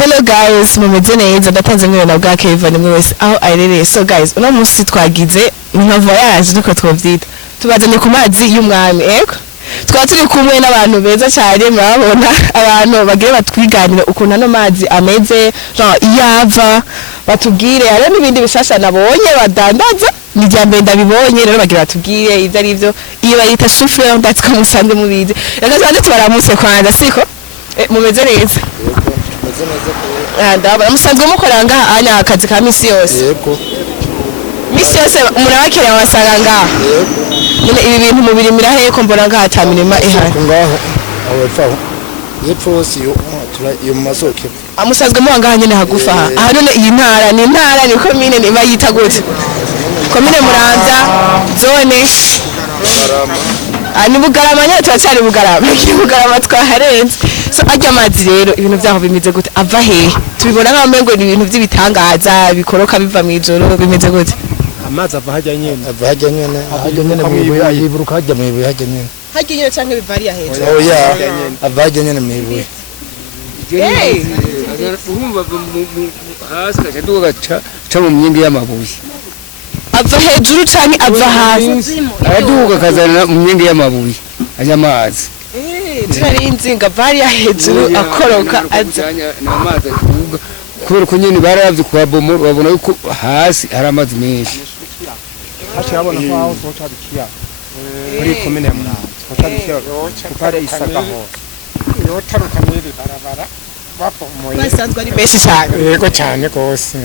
Hello guys, mumeze neza ndatanze mwene bwa Kevin mwese aho aherereye. So guys, uno munsi twagize nka voyage duko twovyita. Tubazanye ku mazi y'umwami, ego. Twaba turi kumwe n'abantu beza cyane murabona abantu bagiye batwiganira ukuntu ano mazi ameze, genre iyava batubwire hari n'ibindi bishasha nabonye badandaza ni ryambere ndabibonye rero bagira batubwire ivyo ari byo iyo bayita souffleur ndatse ko musanze mubize. Reka twande tubaramutse kwanza siko mumeze neza. Ndabona musanzwe mukora ngaha anya akazi ka misi yose. Yego. Misi yose murabakira wasanga ngaha. Yego. Ibi bintu mubiri mirahe ko mbona ngaha atamirima ihari. Ngaho aho epfaho. Yepfo si yo masoke. Amusanzwe mu ngaha nyene hagufa. Aha none iyi ntara ni commune ni bayita gute? Commune Muramvya zone Ani Bugarama nyene turacyari Bugarama twaharenze. So ajya amazi rero ibintu byaho bimeze gute ava he tubibona nka mengo ni ibintu by'ibitangaza bikoroka biva mu ijoro bimeze gute amazi ava hajya nyene mu ibuye ayiburuka hajya mu ibuye hajya nyene canke bivariya hejuru oya ava hajya nyene mu ibuye urumva hasi kaduga ca mu myenge y'amabuye ava hejuru canke ava hasi aduga kazana mu myenge y'amabuye ajya amazi Tari inzinga bari hejuru akoroka aza n'amazi akuga kubera ko nyene baravye kwa bomo babona yuko hasi hari amazi menshi hacha yabona ko aho sotabikiya muri commune ya Muramvya sotabikiya kupare isaka ho yotaruka n'iri barabara basanzwe ari benshi cyane yego cyane gose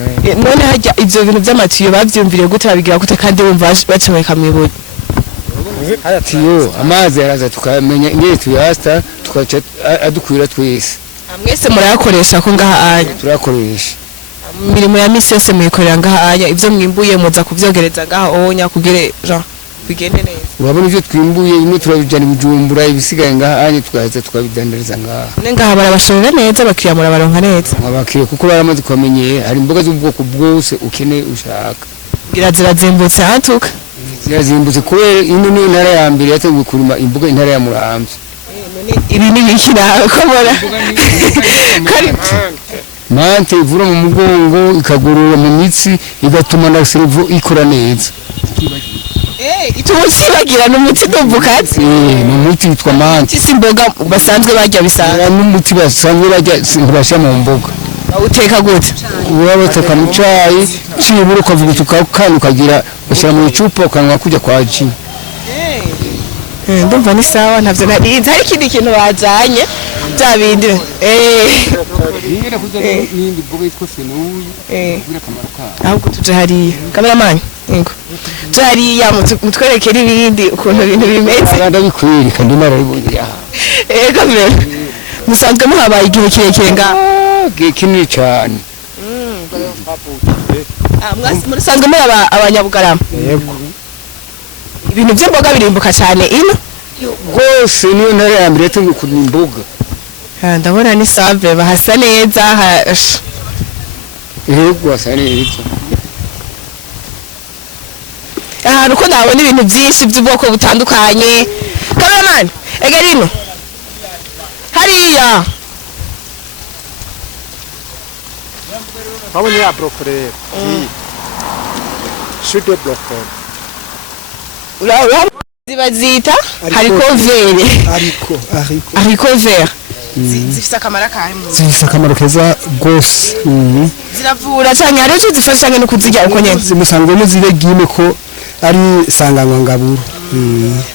none hajya ivyo bintu by'amatiyo bavyumviriye gute babigira gute kandi bumva bacomeka mu ibuye tiyo amazi yaraza tukamenya ingene tuyasta tukaca adukwira twese mwese murayakoresha ko ngaha anya turakoresha mirimo ya misi yose muyikorera ngaha anya ivyo mwimbuye muza kuvyogereza ngaha onya kugire genre bigende neza urabona ivyo twimbuye imwe turabijana Bujumbura ibisigaye ngaha anya tukaza tukabidandariza ngaha ngaha barabashorera neza bakiriya murabaronka neza abakiriya kuko baramaze kwamenyeye hari imboga z'ubwoko bwose ukeneye ushaka ngira zirazimbutse hatuka zirazimbutse kubera ino ni intara ya mbere yateguye kurima imboga intara ya Muramvya ibi ni bikira komora kari mante ivura mu mugongo ikagorora mu mitsi igatuma na cerveau ikora neza itubusi bagira n'umuti duvukatsi n'umuti witwa mante simboga basanzwe bajya bisanga n'umuti basanzwe bajya ntibashya mu mboga uteka gute uraboteka mu cyayi cibura ukavuga tukakana ukagira ushyira mu icupa ukanwa kujya kwa ji ndumva ni sawa ntavyo narize hari ikindi kintu bajanye bya bindi ingene kuzana n'indi mboga yitwa senuyi kugira akamaro kayo ahubwo tuje hariya cameraman yego tuje hariya mutwerekera ibindi ukuntu ibintu bimeze abanda bikwirika ndi narabibonye kamera musanzwe muhabaye igihe kirekire ngaho kinini cyane musanzwe muri abanyabugarama yego ibintu by'imboga birimbuka cyane ino rwose niyo ntara ya mbere yateguye kurima imboga ndabona ni save bahasa neza yego hasa neza ahantu ko ndabona ibintu byinshi by'ubwoko butandukanye cameraman egerino hariya babonye ya brocoli shude brocoli zibazita hariko vere hariko vere zifisa akamaro kahe zifisa akamaro keza gose ziravura cyane hari cyo zifasha cyane no kuzirya uko nyene zimusanzwe muzire gime ko ari sanganywa ngaburu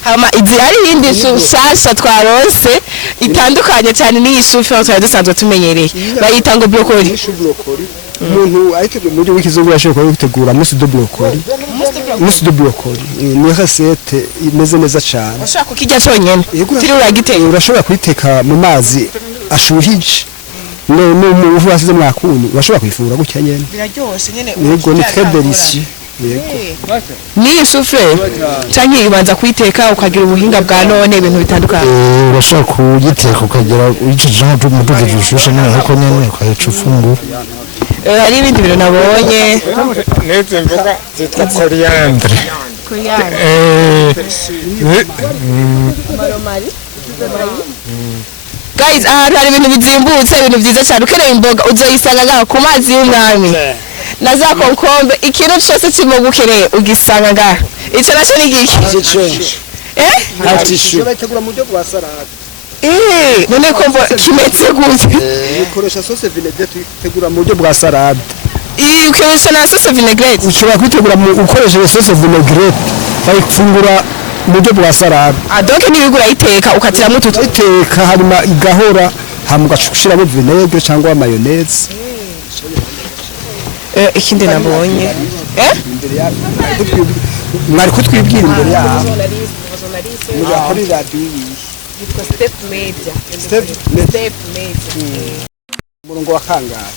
hama izirari yindi shasha twarose itandukanye cyane n'iyi souffleur twari dusanzwe tumenyereye bayita ngo brocoli umuntu ahite muri wikizungu yashobora gutegura musi de brocoli ni recette imeze neza cyane ushaka kukijya cyonyene tiri uragiteye urashobora kwiteka mu mazi ashuhije no mu uvasize mwakuni urashobora kwifura gutya nyene biraryoshe nyene yego ni très délicieux yego ni souffleur canke ibanza kwiteka ukagira ubuhinga bwa none ibintu bitandukanye urashobora kugiteka ukagira ico genre mu duze bishushe nyene ariko nyene ukayica ufungura hari ibindi bintu nabonye neze mboga zitwa coriandre guys ahantu hari ibintu bizimbutse ibintu byiza cyane ukeneye imboga uzoyisanga ngaho ku mazi y'umwami na za konkombe ikintu cyose kirimo gukeneye ugisanga ngaho icyo nacyo ni giki hatishu bategura mu buryo bwa salade none ko kimetse gute ukoresha sauce vinaigrette utegura mu buryo bwa salade ukoresha na sauce vinaigrette ushobora kwitegura ukoresheje sauce vinaigrette bayifungura mu buryo bwa salade donc nibigura iteka ukatiramo ututu iteka hanyuma igahora hamuga gushiramo vinaigrette cyangwa mayonnaise ikindi nabonye mwari kutwibwira imbere yaho Muri radio yitwa Step Media. Umurongo wa kangahe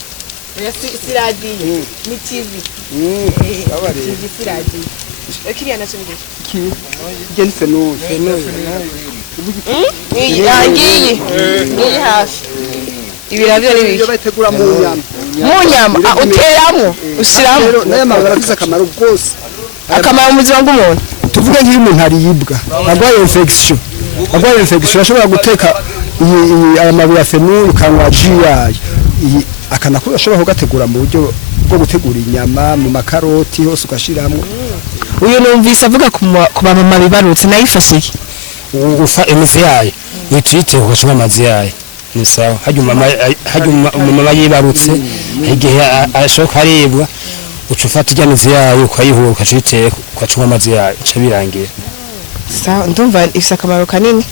Si radio ni TV. TV si radio. Kiriya nacho ni ki gense no ngiyi hafi ibiravyo ari biki bategura mu nyama uteramo usiramo nayo barafise akamaro rwose akamaro mu buzima bw'umuntu tuvuge nk'iyo umuntu aribwa agwaye infection ashobora guteka aya mabuye ya fenul ukanywa ji yayo akanakura ashobora kugategura mu buryo bwo gutegura inyama mu makaroti hose ugashiramo uyu numvise avuga ku bamama bibarutse nayifashiye ufa imizi yayo nitwite ugashima amazi yayo ni sawa hajya umama yibarutse igihe ashoka aribwa ucufata ujya mizi yayo ukayihura ukaciteka ukacuma amazi yayo uca birangira sawa ndumva ifise akamaro kanini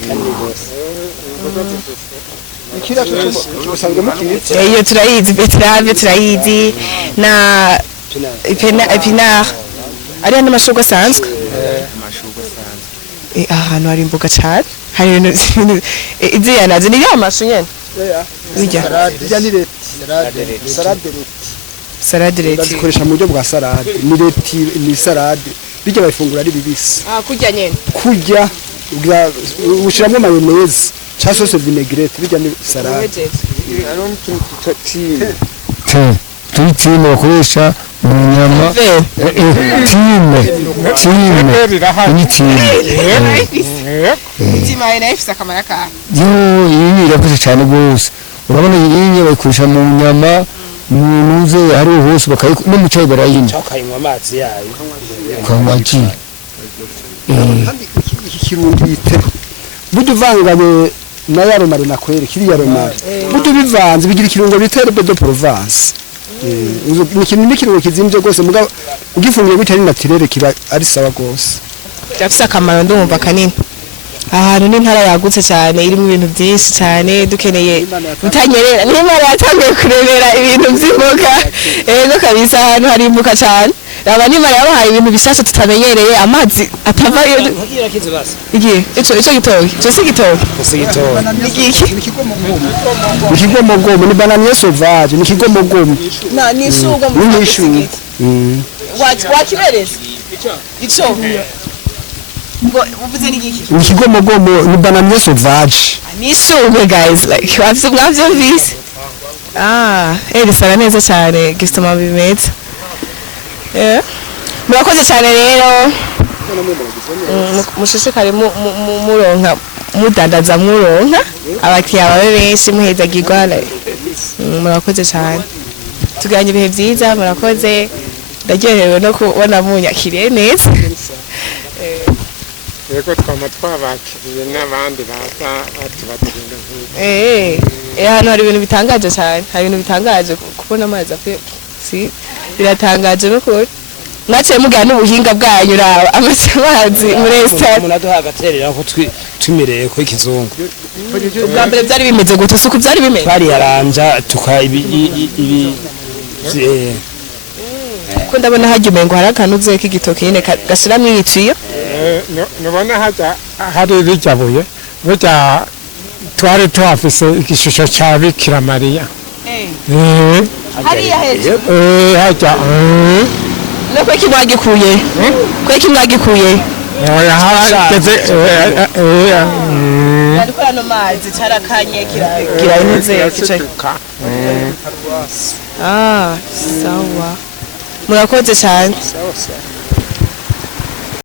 iyo turayizi beterave turayizi na epinard ariya n'amashurwe asanzwe ahantu hari imboga cyane hari ibintu iziya nazo ni ya mashu nyene salade leti bazikoresha mu buryo bwa salade ni salade bijya bayifungura ari bibisi kurya nyene kurya ushiramo mayonnaise cha sauce vinaigrette bijya ni salade tuyitime bakoresha mu nyama itima inafise akamaro kayo iyi irakoze cyane rwose urabona iyi bayikoresha mu nyama nuze hari hose no mu cyayi barayinja ukayinywa amazi yayo ukanywa ji iki kirundi yite buryo uvanganye na ya romari nakwere kiriya romari buryo bivanze bigira ikirungo bita herbe de Provence ni kintu n'ikirungo kizimvye rwose mugabo ugifungiye gutya ni naturel kiba ari sawa rwose cyafise akamaro ndumva kanini ahantu n'intara yagutse cyane irimo ibintu byinshi cyane dukeneye utanyerera n'Imana yatangiye kurebera ibintu by'imboga kabisa ahantu hari imbuka cyane raba n'Imana yabahaye ibintu bishasha tutamenyereye amazi atava igihe ico gitoki cyo si gitoki ikigomogomo ni bananier sauvage ni ikigomogomo ni ishuga ni ishuga wakibereza ico ngo uvuze ni giki ni ikigomogomo ni bananier sauvage ni ishuga guys like mwavyumvise risana neza cyane gifite amababi meza murakoze cyane rero mushishikare muronka mudandaza muronka abakiriya babe benshi muhezagirwa murakoze cyane tugiranye ibihe byiza murakoze ndaryohewe no kubona munyakiriye neza yego twama twabakiriye n'abandi baza batubagirira nk'ibi hano hari ibintu bitangaje cyane hari ibintu bitangaje kubona amazi avuye biratangaje n'ukuri mwaciye mugira n'ubuhinga bwanyu raba amazi muri resitora umuntu aduha agaterera ko twimereye ko ikizungu ubwa mbere byari bimeze gute suku byari bimeze bari yaranja tuka ko ndabona hajya umengo hari akantu uzuye k'igitoki nyine gashyiramo iyiciyo nubona hajya hari ibijabuye burya twari tuhafise igishusho cya Bikira Mariya hariya hejuru hajya no kweki mwagikuye kweki mwagikuye oya harageze ariko hano mazi carakanye kirayinuze kicaye sawa murakoze cyane